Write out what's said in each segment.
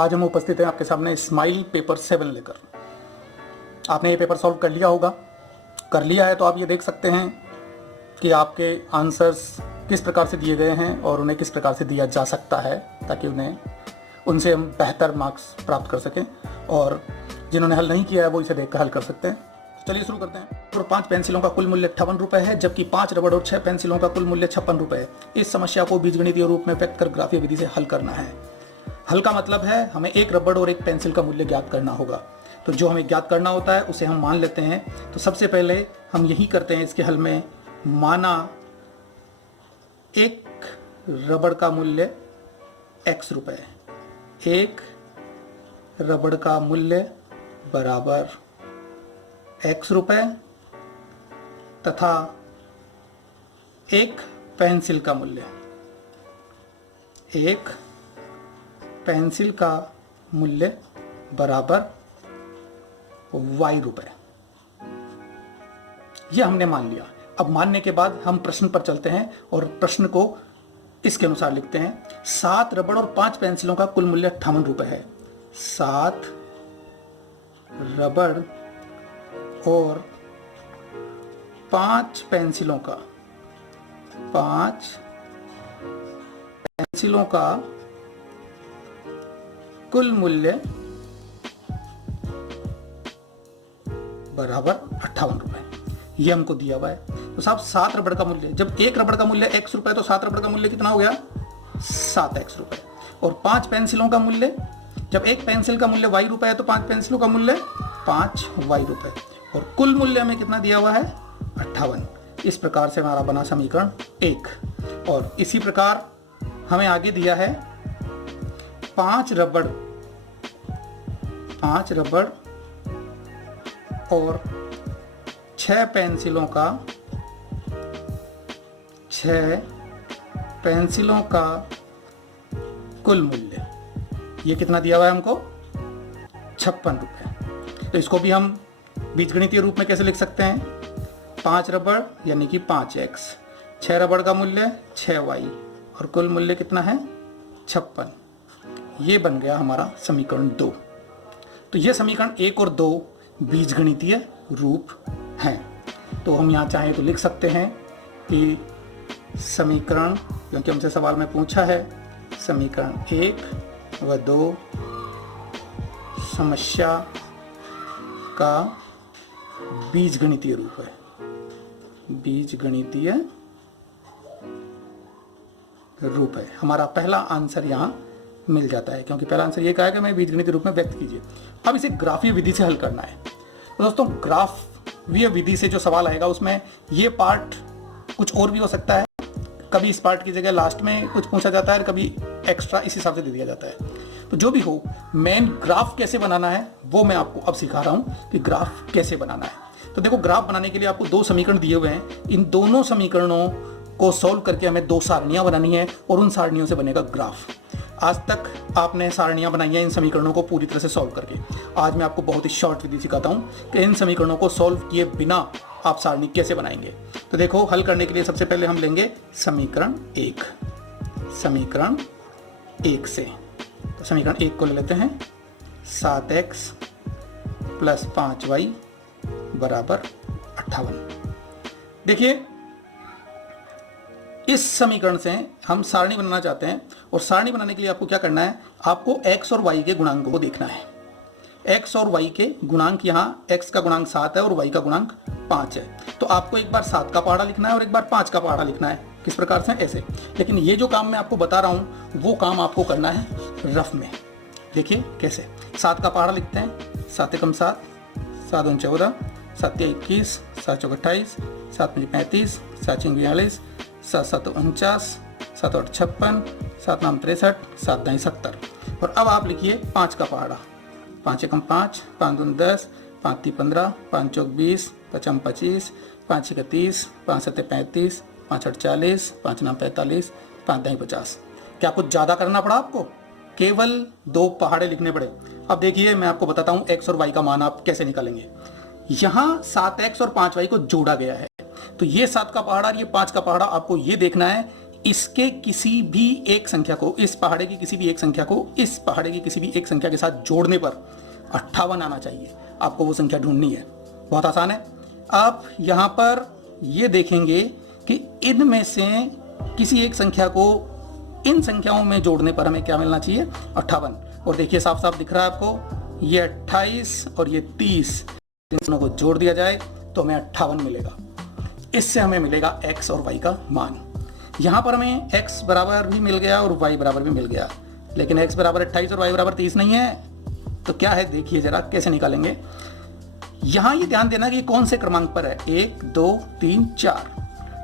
आज हम उपस्थित हैं आपके सामने स्माइल पेपर 7 लेकर। आपने ये पेपर सॉल्व कर लिया होगा। कर लिया है तो आप ये देख सकते हैं कि आपके आंसर्स किस प्रकार से दिए गए हैं और उन्हें किस प्रकार से दिया जा सकता है, ताकि उनसे हम बेहतर मार्क्स प्राप्त कर सकें, और जिन्होंने हल नहीं किया है वो इसे देखकर हल कर सकते हैं। चलिए शुरू करते हैं। और 5 पेंसिलों का कुल मूल्य 58 रुपये है, जबकि 5 रबड़ और 6 पेंसिलों का कुल मूल्य 56 रुपये है। इस समस्या को बीजगणितीय रूप में व्यक्त कर ग्राफीय विधि से हल करना है। हल का मतलब है हमें एक रबड़ और एक पेंसिल का मूल्य ज्ञात करना होगा। तो जो हमें ज्ञात करना होता है उसे हम मान लेते हैं। तो सबसे पहले हम यही करते हैं इसके हल में। माना एक रबड़ का मूल्य x रुपये, एक रबड़ का मूल्य बराबर x रुपये तथा एक पेंसिल का मूल्य, एक पेंसिल का मूल्य बराबर y रुपये। यह हमने मान लिया। अब मानने के बाद हम प्रश्न पर चलते हैं और प्रश्न को इसके अनुसार लिखते हैं। 7 रबड़ और 5 पेंसिलों का कुल मूल्य 58 रुपये है। 7 रबड़ और 5 पेंसिलों का कुल मूल्य बराबर 58 रुपये। ये हमको दिया हुआ है। तो साहब 7 रबड़ का मूल्य, जब एक रबड़ का मूल्य x रुपये तो 7 रबड़ का मूल्य कितना हो गया? 7x रुपये। और 5 पेंसिलों का मूल्य, जब एक पेंसिल का मूल्य y रुपये है तो 5 पेंसिलों का मूल्य 5y रुपये। और कुल मूल्य हमें कितना दिया हुआ है? 58। इस प्रकार से हमारा बना समीकरण 1। और इसी प्रकार हमें आगे दिया है 5 रबड़ और 6 पेंसिलों का कुल मूल्य, ये कितना दिया हुआ है हमको? 56 रुपये। तो इसको भी हम बीजगणितीय रूप में कैसे लिख सकते हैं? 5 रबड़ यानी कि 5x, 6 रबड़ का मूल्य 6y और कुल मूल्य कितना है? 56। ये बन गया हमारा समीकरण 2। तो ये समीकरण 1 और 2 बीजगणितीय रूप हैं। तो हम यहाँ चाहें तो लिख सकते हैं कि समीकरण, क्योंकि हमसे सवाल में पूछा है, समीकरण 1 व 2 समस्या का बीजगणितीय रूप है। बीजगणितीय रूप है। हमारा पहला आंसर यहाँ मिल जाता है, क्योंकि पहला आंसर ये कहा है कि मैं बीजगणितीय रूप में व्यक्त कीजिए। अब इसे ग्राफीय विधि से हल करना है। तो दोस्तों ग्राफीय विधि से जो सवाल आएगा उसमें ये पार्ट कुछ और भी हो सकता है। कभी इस पार्ट की जगह लास्ट में कुछ पूछा जाता है और कभी एक्स्ट्रा इस हिसाब से दे दिया जाता है। तो जो भी हो, मेन ग्राफ कैसे बनाना है वो मैं आपको अब सिखा रहा हूँ कि ग्राफ कैसे बनाना है। तो देखो, ग्राफ बनाने के लिए आपको 2 समीकरण दिए हुए हैं। इन दोनों समीकरणों को सॉल्व करके हमें 2 सारणियाँ बनानी है और उन सारणियों से बनेगा ग्राफ। आज तक आपने सारणियाँ बनाई हैं इन समीकरणों को पूरी तरह से सॉल्व करके। आज मैं आपको बहुत ही शॉर्ट विधि सिखाता हूँ कि इन समीकरणों को सॉल्व किए बिना आप सारणी कैसे बनाएंगे। तो देखो, हल करने के लिए सबसे पहले हम लेंगे समीकरण 1। समीकरण 1 से तो समीकरण 1 को ले लेते हैं। 7x + 5y बराबर 58। देखिए, इस समीकरण से हम सारणी बनाना चाहते हैं, और सारणी बनाने के लिए आपको क्या करना है? आपको x और y के गुणांकों को देखना है। x और y के गुणांक, यहाँ x का गुणांक 7 है और y का गुणांक 5 है। तो आपको एक बार 7 का पहाड़ा लिखना है और एक बार 5 का पहाड़ा लिखना है। किस प्रकार से? ऐसे। लेकिन ये जो काम मैं आपको बता रहा हूँ वो काम आपको करना है रफ में। देखिए कैसे। 7 का पहाड़ा लिखते हैं। 7 एकम 7, 7 दूनी 14, 7 तिया 21, 7 चौक 28, 7 पंजे 35, 7 छिंग 42, 7 7 49, 7 8 56, 7 9 63, 7 दाई 70। और अब आप लिखिए 5 का पहाड़ा। 5 एकम 5, 5 दूनी 10, 5 ती 15, 5 चौक 20, 5 छम 25, 5 छिक 30, 5 सत्ते 35, 5 8 40, 5 9 45, 5 दाई 50। क्या कुछ ज़्यादा करना पड़ा आपको? केवल 2 पहाड़े लिखने पड़े। अब देखिए, मैं आपको बताता हूँ x और y का मान आप कैसे निकालेंगे। यहाँ 7x और 5y को जोड़ा गया है। तो ये 7 का पहाड़ा और ये 5 का पहाड़ा, आपको ये देखना है इसके किसी भी एक संख्या को, इस पहाड़े की किसी भी एक संख्या को इस पहाड़े की किसी भी एक संख्या के साथ जोड़ने पर 58 आना चाहिए। आपको वो संख्या ढूंढनी है, बहुत आसान है। आप यहाँ पर ये देखेंगे कि इनमें से किसी एक संख्या को इन संख्याओं में जोड़ने पर हमें क्या मिलना चाहिए, 58। और देखिए साफ साफ दिख रहा है आपको, ये 28 और ये 30, इन दोनों को जोड़ दिया जाए तो हमें 58 मिलेगा। इससे हमें मिलेगा x और y का मान। यहाँ पर हमें x बराबर भी मिल गया और y बराबर भी मिल गया, लेकिन x बराबर 28 और y बराबर 30 नहीं है। तो क्या है, देखिए जरा कैसे निकालेंगे। यहाँ ये ध्यान देना कि कौन से क्रमांक पर है, 1 2 3 4।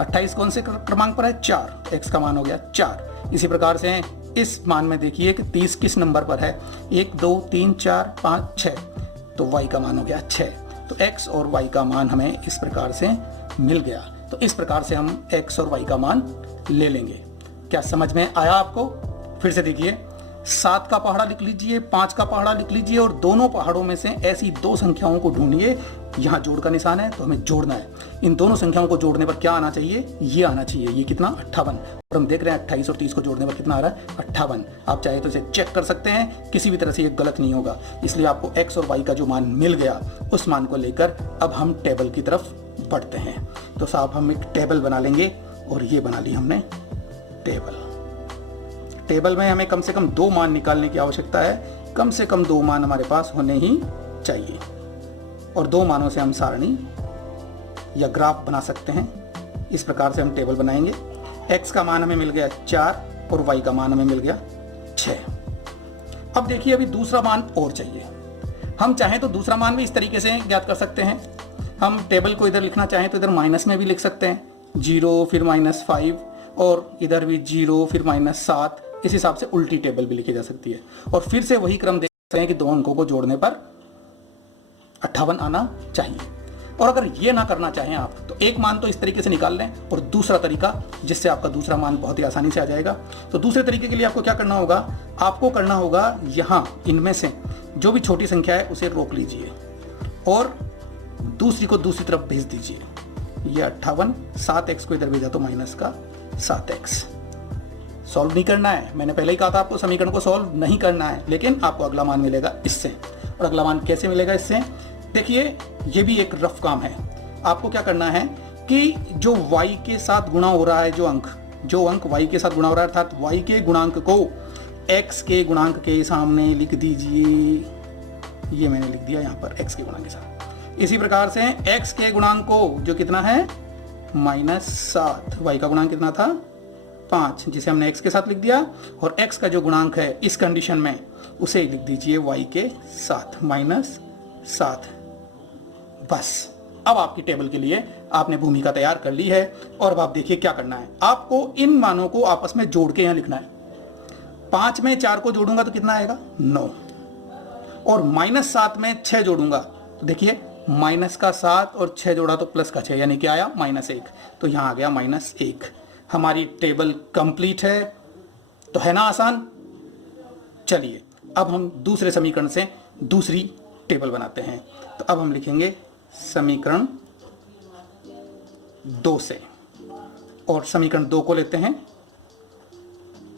28 कौन से क्रमांक पर है, 4, x का मान हो गया 4। इसी प्रकार से इस मान में देखिए कि 30 किस नंबर पर है, 1 2 3 4 5 6, तो y का मान हो गया 6। तो x और y का मान हमें इस प्रकार से मिल गया। तो इस प्रकार से हम x और y का मान ले लेंगे। क्या समझ में आया आपको? फिर से देखिए, 7 का पहाड़ा लिख लीजिए, 5 का पहाड़ा लिख लीजिए और दोनों पहाड़ों में से ऐसी दो संख्याओं को ढूंढिए। यहाँ जोड़ का निशान है तो हमें जोड़ना है। इन दोनों संख्याओं को जोड़ने पर क्या आना चाहिए, ये आना चाहिए। ये कितना, 58। और हम देख रहे हैं 28 और 30 को जोड़ने पर कितना आ रहा है, 58। आप चाहे तो इसे चेक कर सकते हैं, किसी भी तरह से ये गलत नहीं होगा। इसलिए आपको x और y का जो मान मिल गया, उस मान को लेकर अब हम टेबल की तरफ बढ़ते हैं। तो साहब हम एक टेबल बना लेंगे और ये बना ली हमने टेबल। टेबल में हमें कम से कम 2 मान निकालने की आवश्यकता है। कम से कम 2 मान हमारे पास होने ही चाहिए और 2 मानों से हम सारणी या ग्राफ बना सकते हैं। इस प्रकार से हम टेबल बनाएंगे। x का मान हमें मिल गया 4 और y का मान हमें मिल गया 6। अब देखिए, अभी दूसरा मान और चाहिए। हम चाहें तो दूसरा मान भी इस तरीके से ज्ञात कर सकते हैं। हम टेबल को इधर लिखना चाहें तो इधर माइनस में भी लिख सकते हैं, 0 फिर -5 और इधर भी 0 फिर -7। इस हिसाब से उल्टी टेबल भी लिखी जा सकती है। और फिर से वही क्रम देख सकते हैं कि 2 अंकों को जोड़ने पर 58 आना चाहिए। और अगर ये ना करना चाहें आप, तो एक मान तो इस तरीके से निकाल लें और दूसरा तरीका, जिससे आपका दूसरा मान बहुत ही आसानी से आ जाएगा। तो दूसरे तरीके के लिए आपको क्या करना होगा, आपको करना होगा यहाँ इनमें से जो भी छोटी संख्या है उसे रोक लीजिए और दूसरी को दूसरी तरफ भेज दीजिए। ये 58, 7x को इधर भेजा तो माइनस का 7x। सॉल्व नहीं करना है, मैंने पहले ही कहा था आपको समीकरण को सॉल्व नहीं करना है, लेकिन आपको अगला मान मिलेगा इससे। और अगला मान कैसे मिलेगा इससे, देखिए ये भी एक रफ काम है। आपको क्या करना है कि जो y के साथ गुणा हो रहा है, जो अंक y के साथ गुणा हो रहा है, अर्थात y के गुणांक को x के गुणांक के सामने लिख दीजिए। ये मैंने लिख दिया यहाँ पर x के गुणांक के साथ। इसी प्रकार से x के गुणांक को, जो कितना है -7, y का गुणांक कितना था 5, जिसे हमने x के साथ लिख दिया, और x का जो गुणांक है इस कंडीशन में उसे लिख दीजिए y के साथ -7। बस अब आपकी टेबल के लिए आपने भूमिका तैयार कर ली है। और अब आप देखिए क्या करना है, आपको इन मानों को आपस में जोड़ के यहाँ लिखना है। 5 में 4 को जोड़ूंगा तो कितना आएगा, 9। और -7 में 6 जोड़ूंगा तो देखिए माइनस का 7 और 6 जोड़ा तो प्लस का 6, यानी कि आया -1। तो यहाँ आ गया -1। हमारी टेबल कंप्लीट है। तो है ना आसान। चलिए अब हम दूसरे समीकरण से दूसरी टेबल बनाते हैं। तो अब हम लिखेंगे समीकरण 2 से, और समीकरण 2 को लेते हैं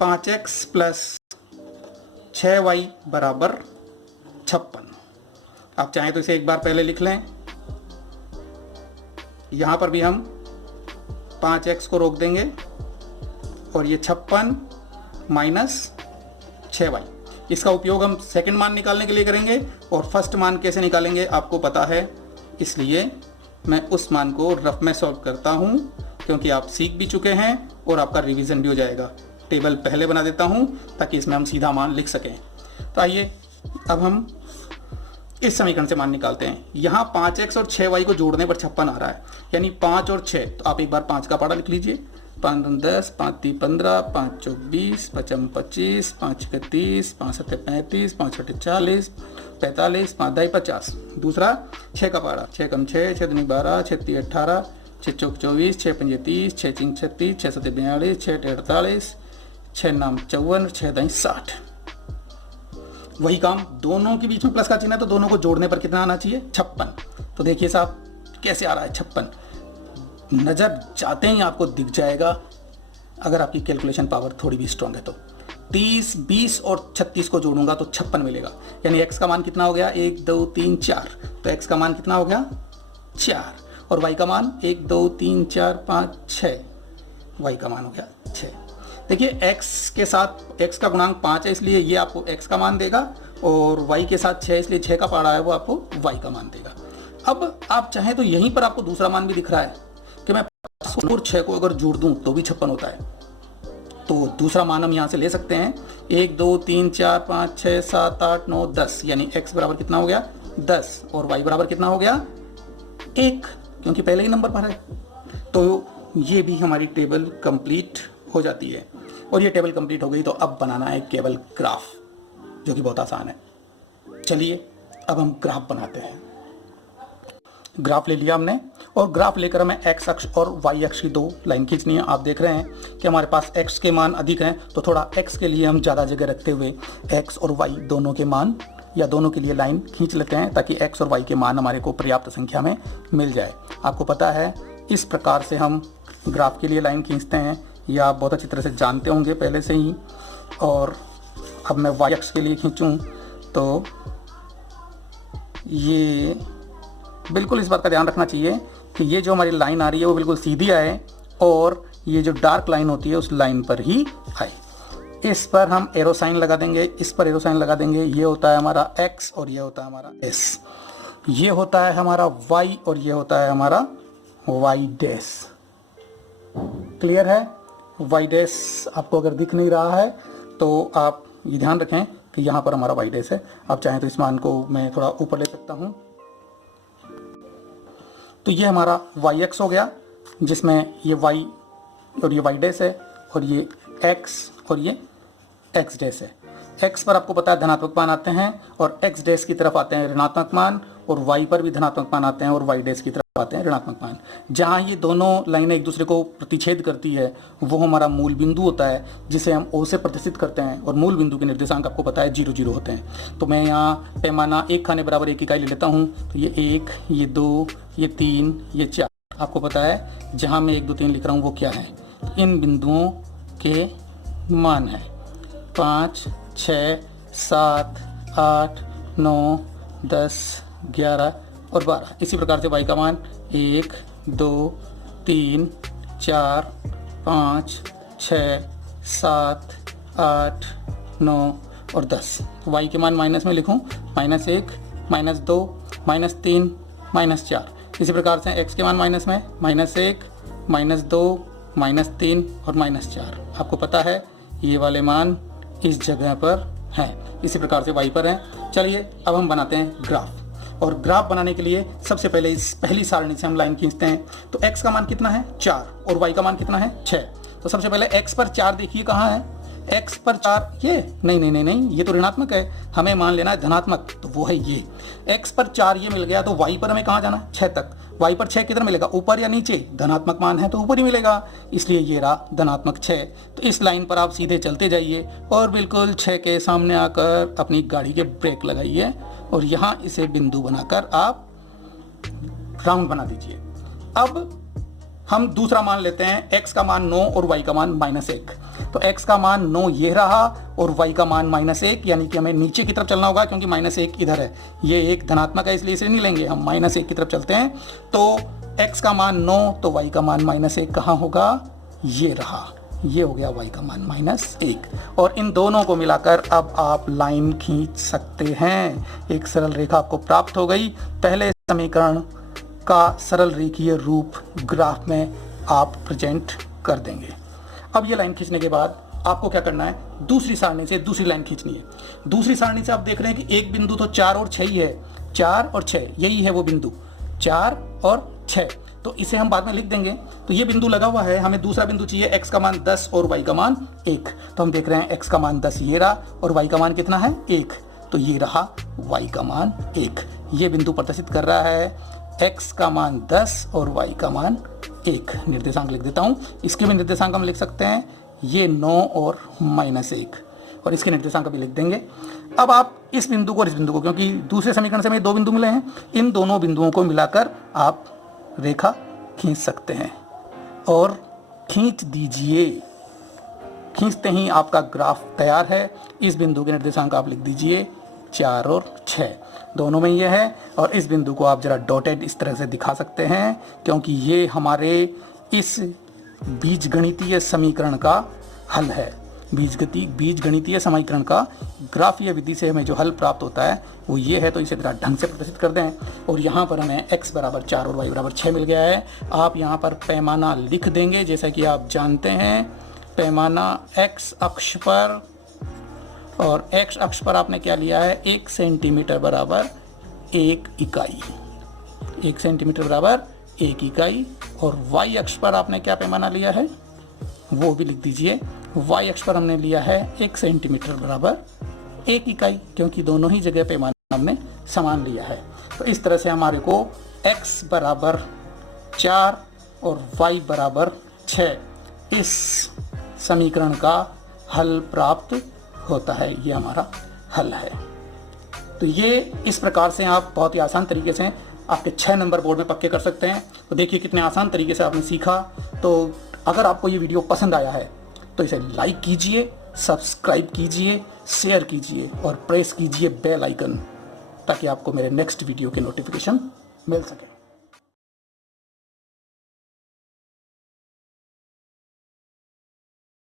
5x + 6y = 56। आप चाहें तो इसे एक बार पहले लिख लें। यहां पर भी हम 5x को रोक देंगे और ये 56 - 6y। इसका उपयोग हम सेकंड मान निकालने के लिए करेंगे, और फर्स्ट मान कैसे निकालेंगे आपको पता है, इसलिए मैं उस मान को रफ में सॉल्व करता हूं, क्योंकि आप सीख भी चुके हैं और आपका रिवीजन भी हो जाएगा। टेबल पहले बना देता हूं ताकि इसमें हम सीधा मान लिख सकें। तो आइए अब हम इस समीकरण से मान निकालते हैं। यहाँ 5x और 6y को जोड़ने पर 56 आ रहा है, यानी 5 और 6। तो आप एक बार 5 का पहाड़ा लिख लीजिए। 5 × 10, 5 × 15, 5 × 24, 5 × 25, 5 × 30, 5 × 7 = 35, 5 × 8 = 40, 45, 5 × 2 = 50। दूसरा 6 का पहाड़ा, 6 × 6, 6 × 2 = 12, 6 × 3 = 18, 6 × 4 = 24, 6 × 5 = 30, 6 × 6 = 36, 6 × 7 = 42, 6 × 8 = 48, 6 × 9 = 54, 6 × 10 = 60। वही काम, दोनों के बीच में प्लस का चिन्ह है तो दोनों को जोड़ने पर कितना आना चाहिए, 56। तो देखिए साहब कैसे आ रहा है 56। नजर जाते ही आपको दिख जाएगा। अगर आपकी कैलकुलेशन पावर थोड़ी भी स्ट्रांग है तो 30, 20 और 36 को जोड़ूंगा तो 56 मिलेगा। यानी x का मान कितना हो गया, 1 2 3 4। तो x का मान कितना हो गया, 4। और y का मान 1 2 3 4 5 6, y का मान हो गया 6। देखिए x के साथ x का गुणांक 5 है, इसलिए ये आपको x का मान देगा, और y के साथ 6 इसलिए 6 का पारा है वो आपको y का मान देगा। अब आप चाहें तो यहीं पर आपको दूसरा मान भी दिख रहा है कि मैं 5 और 6 को अगर जोड़ दूं तो भी 56 होता है। तो दूसरा मान हम यहाँ से ले सकते हैं, 1 2 3 4 5 6 7 8 9 10, यानी x बराबर कितना हो गया 10, और y बराबर कितना हो गया 1, क्योंकि पहले ही नंबर पर है। तो ये भी हमारी टेबल कंप्लीट हो जाती है। और ये टेबल कंप्लीट हो गई तो अब बनाना है केवल ग्राफ, जो कि बहुत आसान है। चलिए अब हम ग्राफ बनाते हैं। ग्राफ ले लिया हमने, और ग्राफ लेकर हमें x अक्ष और y अक्ष की दो लाइन खींचनी है। आप देख रहे हैं कि हमारे पास x के मान अधिक हैं, तो थोड़ा x के लिए हम ज़्यादा जगह रखते हुए x और y दोनों के मान या दोनों के लिए लाइन खींच लेते हैं, ताकि x और y के मान हमारे को पर्याप्त संख्या में मिल जाए। आपको पता है इस प्रकार से हम ग्राफ के लिए लाइन खींचते हैं, या आप बहुत अच्छी तरह से जानते होंगे पहले से ही। और अब मैं y अक्ष के लिए खींचूँ तो ये बिल्कुल इस बात का ध्यान रखना चाहिए कि ये जो हमारी लाइन आ रही है वो बिल्कुल सीधी आए, और ये जो डार्क लाइन होती है उस लाइन पर ही आए। इस पर हम एरो साइन लगा देंगे, इस पर एरो साइन लगा देंगे। ये होता है हमारा x और ये होता है हमारा s। ये होता है हमारा y और ये होता है हमारा y डैश। क्लियर है? y डैश आपको अगर दिख नहीं रहा है तो आप ये ध्यान रखें कि यहाँ पर हमारा y डैश है। आप चाहें तो इस मान को मैं थोड़ा ऊपर ले सकता हूँ। तो ये हमारा y अक्ष हो गया, जिसमें ये y और ये y डैश है, और ये x और ये x डैश है। x पर आपको पता है धनात्मक मान आते हैं, और x डैश की तरफ आते हैं ऋणात्मक मान, और y पर भी धनात्मक मान आते हैं, और y डैश की तरफ आते हैं ऋणात्मक मान। जहाँ ये दोनों लाइनें एक दूसरे को प्रतिच्छेद करती है वो हमारा मूल बिंदु होता है, जिसे हम O से प्रदर्शित करते हैं, और मूल बिंदु के निर्देशांक आपको पता है 0 0 होते हैं। तो मैं यहाँ पैमाना 1 खाने बराबर 1 इकाई ले लेता हूँ। तो ये 1, ये 2, ये 3, ये 4। आपको पता है जहाँ मैं 1 2 3 लिख रहा हूँ वो क्या है, इन बिंदुओं के मान है 5 6 7 8 9 10 11 और 12। इसी प्रकार से y का मान 1 2 3 4 5 6 7 8 9 और 10। y के मान माइनस में लिखूं, -1 -2 -3 -4। इसी प्रकार से x के मान माइनस में -1 -2 -3 और -4। आपको पता है ये वाले मान इस जगह पर हैं, इसी प्रकार से y पर हैं। चलिए अब हम बनाते हैं ग्राफ। और ग्राफ बनाने के लिए सबसे पहले इस पहली सारणी से हम लाइन खींचते हैं। तो x का मान कितना है 4, और y का मान कितना है 6। तो सबसे पहले x पर 4 देखिए कहाँ है, x पर 4 ये नहीं, ये तो ऋणात्मक है, हमें मान लेना है धनात्मक, तो वो है ये। x पर 4 ये मिल गया, तो y पर हमें कहाँ जाना है 6 तक। y पर 6 किधर मिलेगा, ऊपर या नीचे? धनात्मक मान है तो ऊपर ही मिलेगा, इसलिए ये रहा धनात्मक 6। तो इस लाइन पर आप सीधे चलते जाइए और बिल्कुल 6 के सामने आकर अपनी गाड़ी के ब्रेक लगाइए, और यहाँ इसे बिंदु बनाकर आप राउंड बना दीजिए। अब हम दूसरा मान लेते हैं, x का मान 9 और y का मान -1। तो x का मान 9 ये रहा, और y का मान -1, यानी कि हमें नीचे की तरफ चलना होगा, क्योंकि -1 इधर है, ये एक धनात्मक है इसलिए इसे नहीं लेंगे, हम -1 की तरफ चलते हैं। तो x का मान 9 तो y का मान -1 कहाँ होगा, ये रहा, ये हो गया y का मान -1। और इन दोनों को मिलाकर अब आप लाइन खींच सकते हैं। एक सरल रेखा आपको प्राप्त हो गई। पहले समीकरण का सरल रेखीय रूप ग्राफ में आप प्रेजेंट कर देंगे। अब ये लाइन खींचने के बाद आपको क्या करना है, दूसरी सारणी से दूसरी लाइन खींचनी है। दूसरी सारणी से आप देख रहे हैं कि एक बिंदु तो 4 और 6 ही है, 4 और 6 यही है वो बिंदु, 4 और 6। तो इसे हम बाद में लिख देंगे। तो ये बिंदु लगा हुआ है, हमें दूसरा बिंदु चाहिए, x का मान 10 और y का मान 1। तो हम देख रहे हैं x का मान 10 ये रहा, और y का मान कितना है 1, तो ये रहा y का मान 1। ये बिंदु प्रदर्शित कर रहा है x का मान 10 और y का मान 1। निर्देशांक लिख देता हूँ, इसके भी निर्देशांक हम लिख सकते हैं, ये 9 और -1, और इसके निर्देशांक भी लिख देंगे। अब आप इस बिंदु को और इस बिंदु को, क्योंकि दूसरे समीकरण से हमें 2 बिंदु मिले हैं, इन दोनों बिंदुओं को मिलाकर आप रेखा खींच सकते हैं, और खींच दीजिए। खींचते ही आपका ग्राफ तैयार है। इस बिंदु के निर्देशांक आप लिख दीजिए 4 और 6 दोनों में ये है। और इस बिंदु को आप जरा डॉटेड इस तरह से दिखा सकते हैं, क्योंकि ये हमारे इस बीजगणितीय समीकरण का हल है। बीजगणितीय समीकरण का ग्राफीय विधि से हमें जो हल प्राप्त होता है वो ये है। तो इसे जरा ढंग से प्रदर्शित कर दें। और यहाँ पर हमें x बराबर 4 और y बराबर 6 मिल गया है। आप यहाँ पर पैमाना लिख देंगे। जैसा कि आप जानते हैं, पैमाना x अक्ष पर, और x अक्ष पर आपने क्या लिया है, 1 सेंटीमीटर बराबर 1 इकाई, 1 सेंटीमीटर बराबर 1 इकाई। और y अक्ष पर आपने क्या पैमाना लिया है वो भी लिख दीजिए। y अक्ष पर हमने लिया है 1 सेंटीमीटर बराबर 1 इकाई, क्योंकि दोनों ही जगह पैमाना हमने समान लिया है। तो इस तरह से हमारे को x बराबर 4 और y बराबर 6 इस समीकरण का हल प्राप्त होता है। ये हमारा हल है। तो ये इस प्रकार से आप बहुत ही आसान तरीके से आपके 6 नंबर बोर्ड में पक्के कर सकते हैं। तो देखिए कितने आसान तरीके से आपने सीखा। तो अगर आपको ये वीडियो पसंद आया है तो इसे लाइक कीजिए, सब्सक्राइब कीजिए, शेयर कीजिए और प्रेस कीजिए बेल आइकन, ताकि आपको मेरे नेक्स्ट वीडियो के नोटिफिकेशन मिल सके।